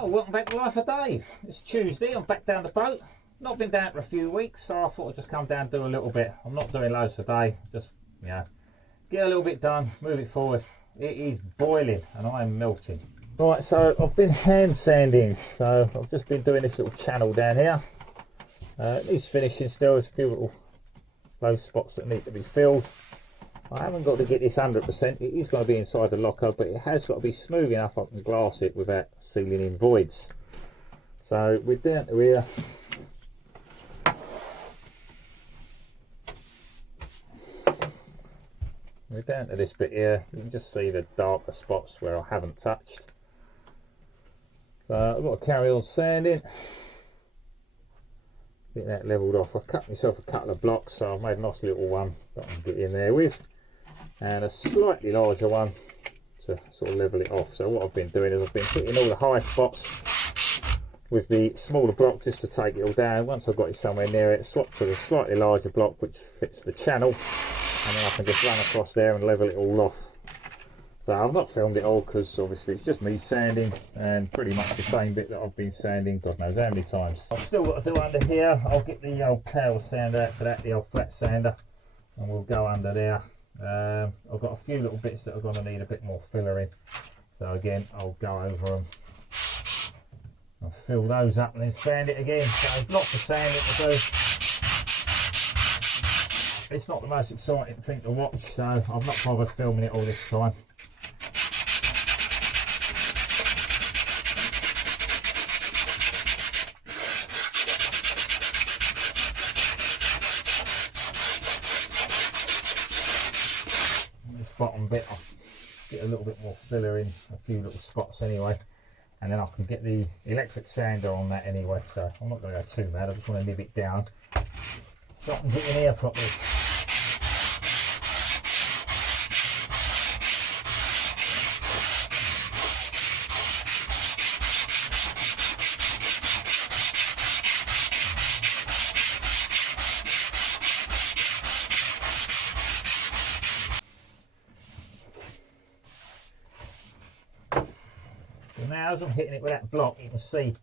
Oh, welcome back to Life of Dave. It's Tuesday, I'm back down the boat. Not been down for a few weeks, so I thought I'd just come down and do a little bit. I'm not doing loads today, just, get a little bit done, move it forward. It is boiling and I am melting. Right, so I've been hand sanding, so I've just been doing this little channel down here. It needs finishing still, there's a few little low spots that need to be filled. I haven't got to get this 100%, it is going to be inside the locker, but it has got to be smooth enough I can glass it without sealing in voids. So we're down to here. We're down to this bit here, you can just see the darker spots where I haven't touched. So I've got to carry on sanding. Get that levelled off. I cut myself a couple of blocks, so I've made a nice little one that I can get in there with. And a slightly larger one to sort of level it off. So what I've been doing is I've been hitting all the high spots with the smaller block just to take it all down. Once I've got it somewhere near it, swap to the slightly larger block which fits the channel, and then I can just run across there and level it all off. So I've not filmed it all because obviously it's just me sanding and pretty much the same bit that I've been sanding God knows how many times. I've still got to do under here. I'll get the old power sander out for that, the old flat sander, and we'll go under there. I've got a few little bits that are going to need a bit more filler in, so again I'll go over them, I'll fill those up and then sand it again. So lots of sanding to do. It's not the most exciting thing to watch, so I've not bothered filming it all this time. Bottom bit, I'll get a little bit more filler in a few little spots anyway, and then I can get the electric sander on that anyway, so I'm not going to go too mad. I just want to nib it down so I can get in here properly. Now as I'm hitting it with that block, you can see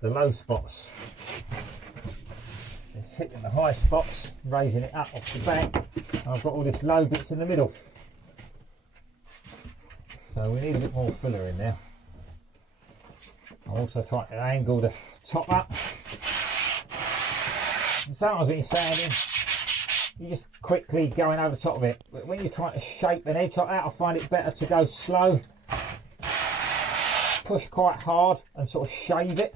the low spots. It's hitting the high spots, raising it up off the back, and I've got all this low bits in the middle. So we need a bit more filler in there. I'm also trying to angle the top up. And sometimes when you're sanding, you're just quickly going over the top of it. But when you're trying to shape an edge like that, I find it better to go slow. Push quite hard and sort of shave it.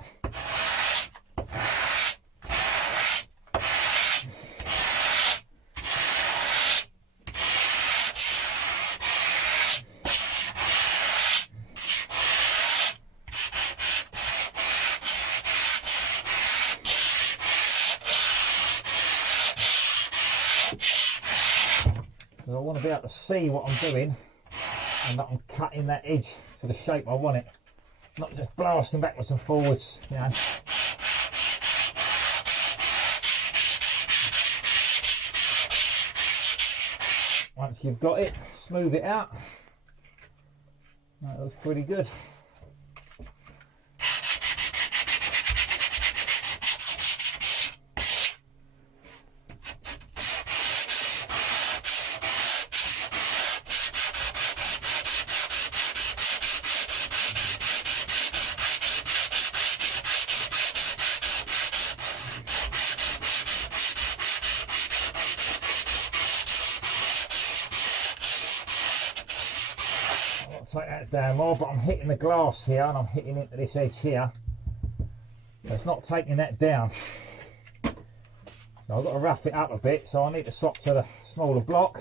So I want to be able to see what I'm doing and that I'm cutting that edge to the shape I want it. Not just blasting backwards and forwards, you know. Once you've got it, smooth it out. That looks pretty good. Take that down more, but I'm hitting the glass here and I'm hitting into this edge here, so it's not taking that down. So I've got to rough it up a bit, so I need to swap to the smaller block,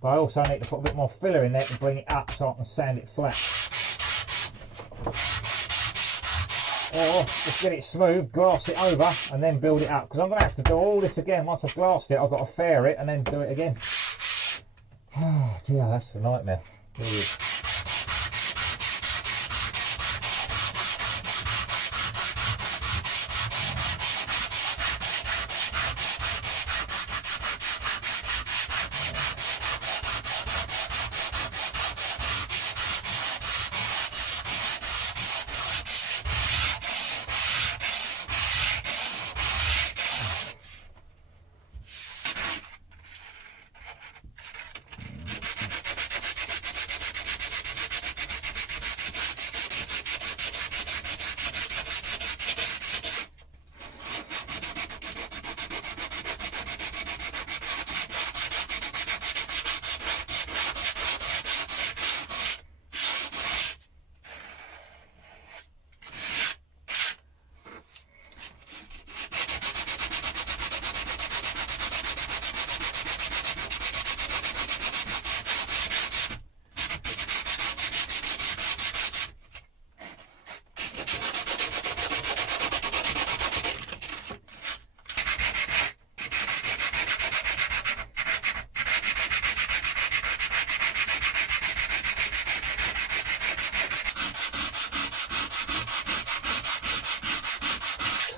but I also need to put a bit more filler in there to bring it up so I can sand it flat, or just get it smooth, glass it over and then build it up, because I'm going to have to do all this again. Once I've glassed it I've got to fair it and then do it again. Oh dear, that's a nightmare. Really.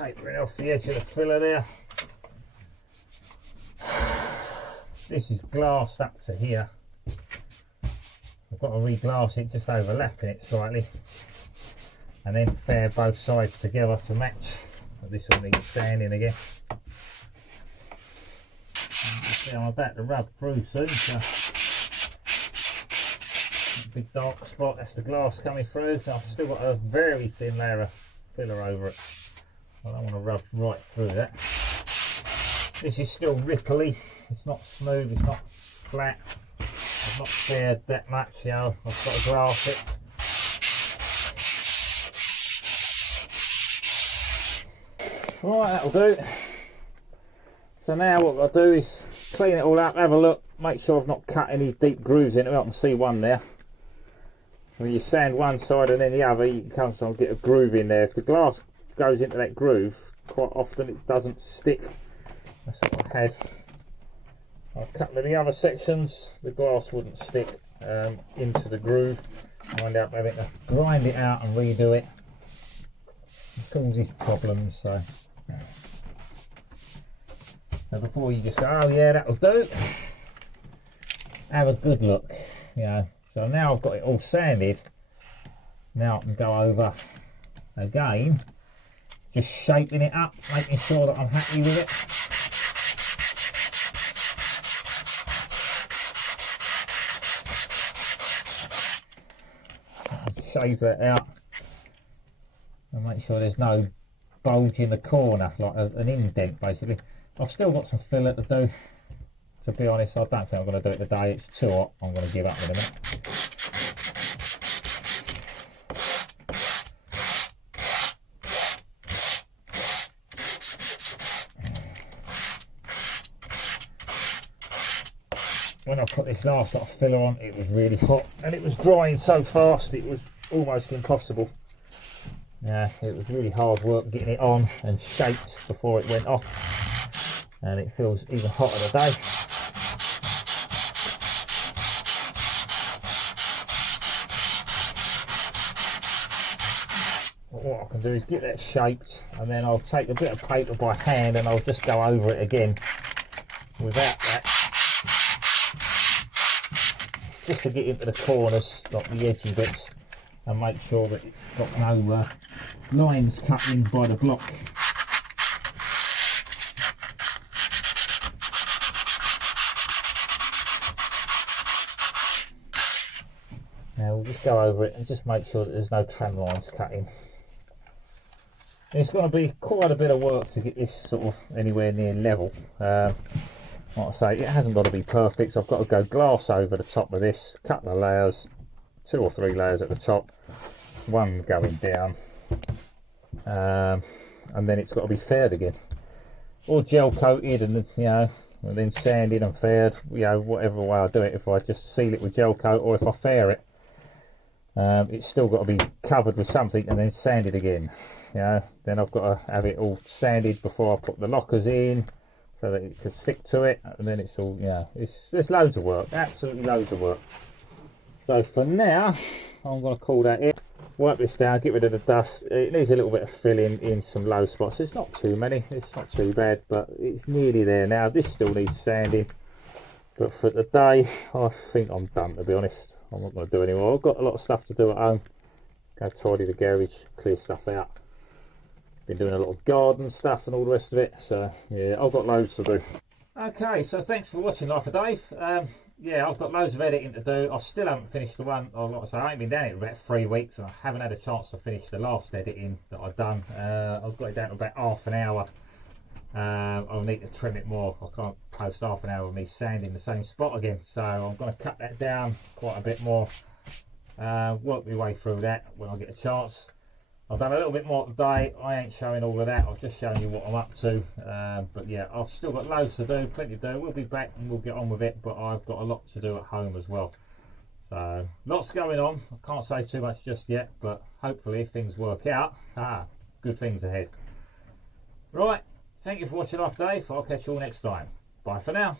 tapering off the edge of the filler there. This is glassed up to here. I've got to re-glass it, just overlapping it slightly, and then fair both sides together to match. But this will need sanding again. See, I'm about to rub through soon, so big dark spot, that's the glass coming through. So I've still got a very thin layer of filler over it. I don't want to rub right through that. This is still ripply, it's not smooth, it's not flat. I've not fared that much, you know, I've got to glass it. Right, that'll do. So now what I've got to do is clean it all up, have a look, make sure I've not cut any deep grooves in it. I can see one there. When you sand one side and then the other, you can come and get a groove in there. If the glass goes into that groove, quite often it doesn't stick. That's what I had. A couple of the other sections, the glass wouldn't stick into the groove. I end up having to grind it out and redo it. It causes problems, so before you just go, oh yeah, that'll do, have a good look, you know. So now I've got it all sanded, now I can go over again, just shaping it up, making sure that I'm happy with it. Shave that out and make sure there's no bulge in the corner, like an indent basically. I've still got some filler to do. To be honest, I don't think I'm going to do it today. It's too hot. I'm going to give up in a minute. When I put this last lot of filler on, it was really hot and it was drying so fast it was almost impossible. Yeah, it was really hard work getting it on and shaped before it went off, and it feels even hotter today. What I can do is get that shaped, and then I'll take a bit of paper by hand and I'll just go over it again without that, just to get into the corners, like the edgy bits, and make sure that it's got no lines cut in by the block. Now we'll just go over it and just make sure that there's no tram lines cut in. It's going to be quite a bit of work to get this sort of anywhere near level. Like I say, it hasn't got to be perfect. I've got to go glass over the top of this, a couple of layers, 2 or 3 layers at the top, one going down, and then it's got to be faired again, or gel coated, and you know, and then sanded and faired, you know, whatever way I do it. If I just seal it with gel coat or if I fair it, it's still got to be covered with something and then sanded again. You know, then I've got to have it all sanded before I put the lockers in, so that it can stick to it, and then it's all, you know, there's loads of work, absolutely loads of work. So for now, I'm going to call that it. Wipe this down, get rid of the dust. It needs a little bit of filling in some low spots. It's not too many, it's not too bad, but it's nearly there now. This still needs sanding, but for today, I think I'm done, to be honest. I'm not going to do any more. I've got a lot of stuff to do at home. Go tidy the garage, clear stuff out. Been doing a lot of garden stuff and all the rest of it, so yeah, I've got loads to do. Okay, so thanks for watching Life of Dave. Yeah, I've got loads of editing to do. I still haven't finished the one, or like I say, I ain't been down here for about 3 weeks, and I haven't had a chance to finish the last editing that I've done. I've got it down to about half an hour. I'll need to trim it more. I can't post half an hour of me sanding the same spot again, so I'm going to cut that down quite a bit more. Work my way through that when I get a chance. I've done a little bit more today. I ain't showing all of that, I've just shown you what I'm up to. But yeah, I've still got loads to do, plenty to do. We'll be back and we'll get on with it, but I've got a lot to do at home as well. So lots going on. I can't say too much just yet, but hopefully if things work out, good things ahead. Right, thank you for watching Life Dave. I'll catch you all next time. Bye for now.